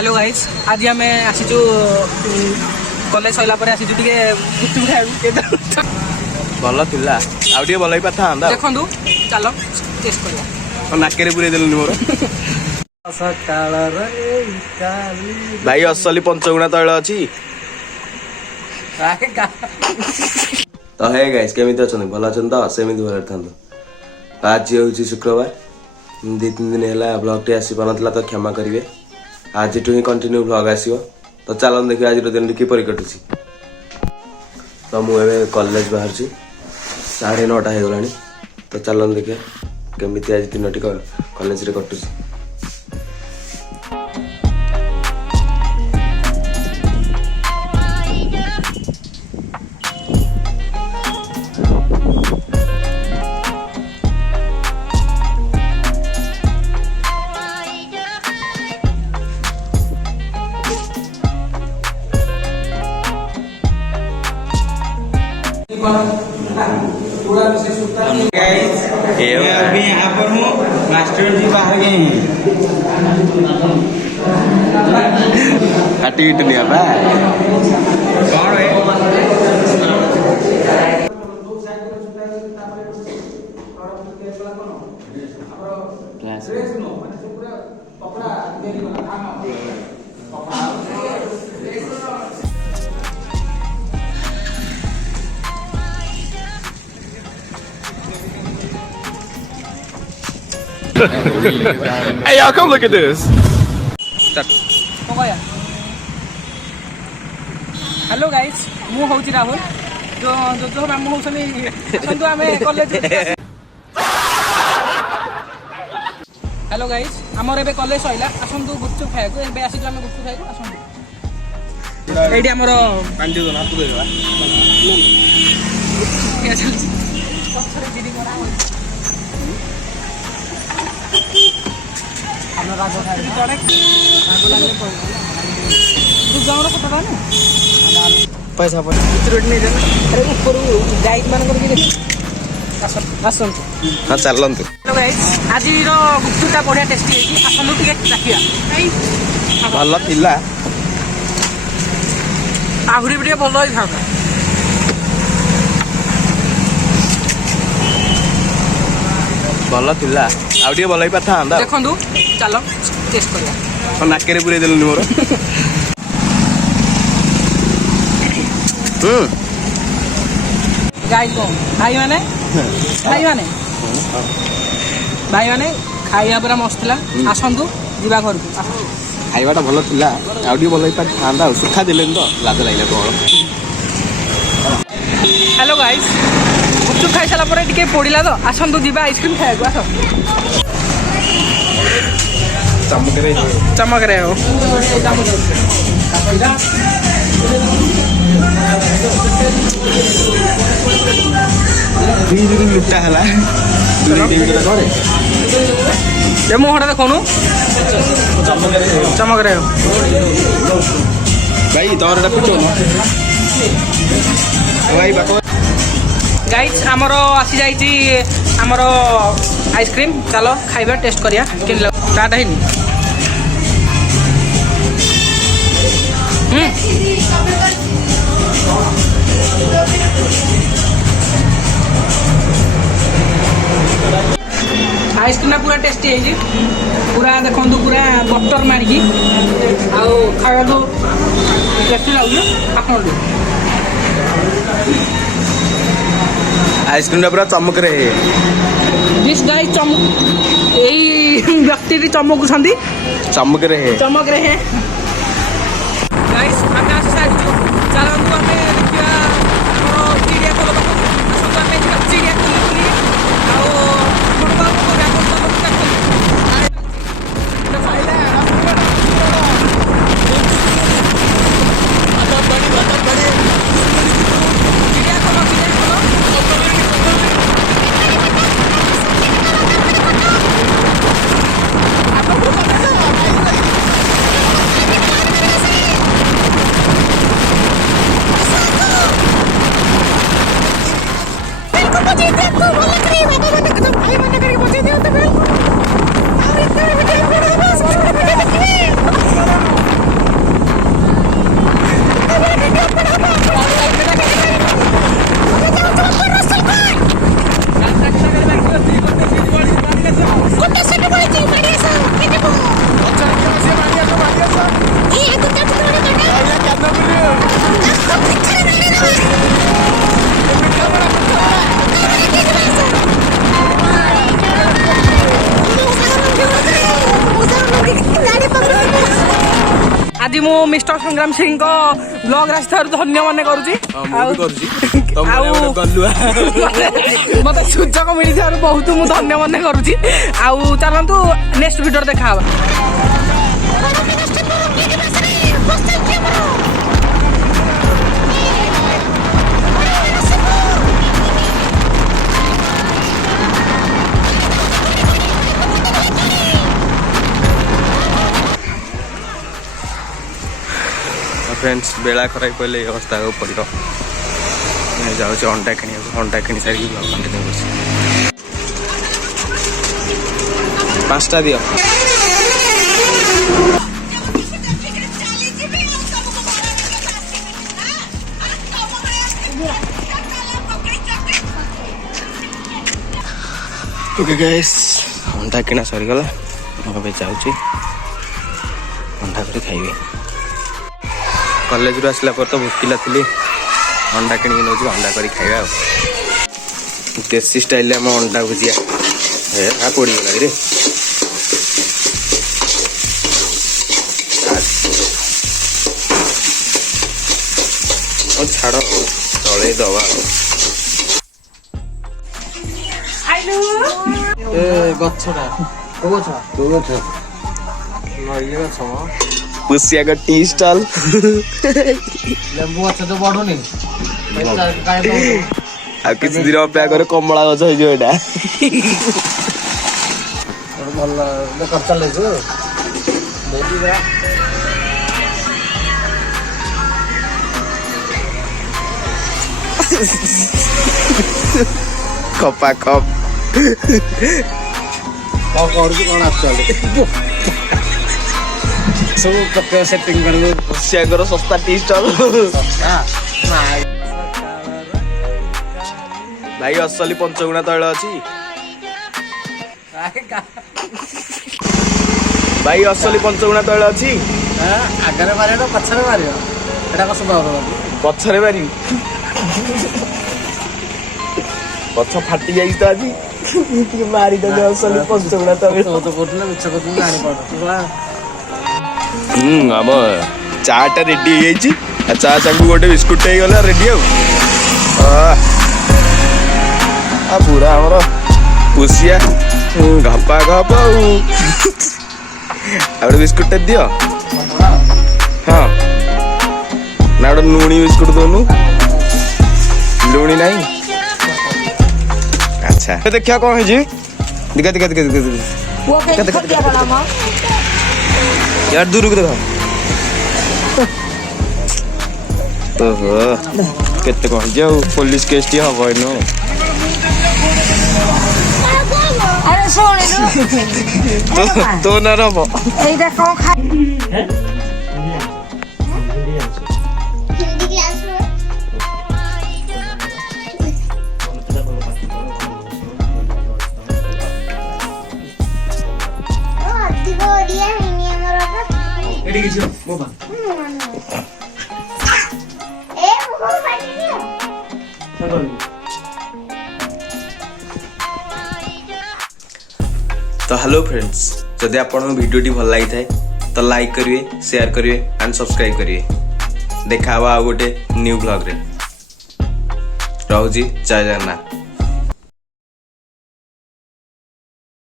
Hello guys आज आम आसीचु college Saila पर आसीचु टिके गुपचुप खाइबु भल थिला आउ टिके भल पाथा आंदा देखंदु चलो टेस्ट करिया नाकेरे पुरे देलनि मोर सकाळ रे काली भाई असली पंचगुणा तैल अछि तो हे गाइस केमिति अछन भल अछन त सेमिति भल थांदो आज होउची शुक्रवार 2-3 दिन हैला ब्लॉग टे आसी बनतला तो क्षमा करिवे आज टू ही कंटिन्यू ब्लॉग आसीबो तो चलन देखि आज रो दिन की परि कटुची तो मु एबे कॉलेज बाहर छी 9:30 हे गलानी तो चलन देखि केमिति आज दिनटी कॉलेज रे कटुची अभी यहाँ पर हूँ मास्टर जी बाहर गए हैं काटी नहीं बा कौन है Hey y'all come look at this hello guys मु होची राहुल जो जो जो हम होसनी संतु हमें कॉलेज हेलो गाइस हमर एबे कॉलेज सइला असंतु गुपचुप खाएको एबे आसी हम गुपचुप खाएको असंतु एडी हमर पांच जन हाथ देबा क्या चलछि पछरे दीदी कोना हमरा राजा खाइ तोडे आगो लागले तू जाउरा पता ना पैसा पर रोड नहीं देना अरे ऊपर गाइड मान करके देख आसन हां चलंतु हेलो गाइस आज रो गुपचुपटा बढ़िया टेस्टी है कि आसन टिके राखिया भल थिला आहुरी बिटिया भल होई थाका भल थिला आउ टिके भल पाथा आंदा देखंदु चलो टेस्ट करिया नाकेरे पुरे देलनि मोर गाइस को भाई माने खाइया पूरा मस्त ला आसंतु जीवा घर को खाइबाटा भल थिला आउ टिके भल पाथा आंदा सुखा देलेन तो लाज लागले बळ हेलो गाइस गुपचुप खाई सारा पर टिके पड़िला तो आसंतु जीवा आइसक्रीम खाइया आस चमक रहे हो लुटा हला ये मुहटा देखनु चमक रहे हो भाई तोरटा पिटो न भाई बाको गाइस हमरो आसी जाइची हमरो आइसक्रीम चलो खाइबा टेस्ट करिया किन स्टार्ट है आइसक्रीम पूरा टेस्टी है पूरा देखो पूरा बटर मारिकी आउ खाया तो टेस्टी लगे आप आइसक्रीम पूरा चमक रहे दिस गाय चमक यही व्यक्ति चमक रहे गाइस आमे आसी साइजु चलंतु आमे देखिया हमरो चिड़िया को सब आमे चिड़िया को बुली आउ फुटबॉल को गाको सब तो फायदा बड़ी चिड़िया को आज मु मिस्टर संग्राम सिंह को ब्लॉग रास्ता धन्य मन करूची मत सुजोग मिली बहुत मु धन्य मन करूची आउ चलतु नेक्स्ट वीडियो देखा फ्रेंड्स बेला खराब पहले अवस्था पड़ो जाऊँ अंडा कि सारी कंटिन्यू कर 5टा दियो ओके गाइस अंडा किना सरीगला मुझे जाऊँगी अंडा कर खाइबे कॉलेज रू आसला पर तो भूकिला थी अंडा कि नौ अंडा कर खाଇବା देसी स्टाइल आम अंडा भुजिया पड़गला रे छाड़ तले दबा पुसिया का टी स्टॉल लेंबू अच्छा तो बढ़ुनी आ किसी दिन अपेक्षा करे कमला गछ हो जो एटा भल कर चले जो देखिबा कपा कप कर कोन चले सब कपे सेटिंग करबो पुसिया कर सस्ता टी स्टॉल भाई असली पंचगुणा तैल अच्छी भाई असली पंचगुणा तैल अच्छी आगे मारे पछरे मारे एटा को सब पछरे मारी पछ फाटी जाई तो आज मारी दे असली पंचगुणा तैल तो बोतल मिछ को तुम जानि पड़ अब चाटा रेडी हो जाइए चा सांग गोटे बिस्कुट गला रेडी आ पूरा हमर पुसिया घपा घप आ बिस्कुट दियो हाँ ना गोटे लुणी बिस्कुट दोनू लुणी नहीं अच्छा देखिया कौन है जी दिखा दिखा दिखा दिखा यार दूर को देखा ओहो केते कह जाऊ पुलिस केस टी हबो नो अरे सोने तो ना रबो एटा को खा एडी किछो बोबा ए मुखो पानी दियो तो हेलो फ्रेंड्स जदि आपन वीडियो भल लगी थाए तो लाइक करिए शेयर करिए एंड सब्सक्राइब करिए देखा आ गोटे न्यू ब्लॉग रे रहूजी जय जगन्नाथ।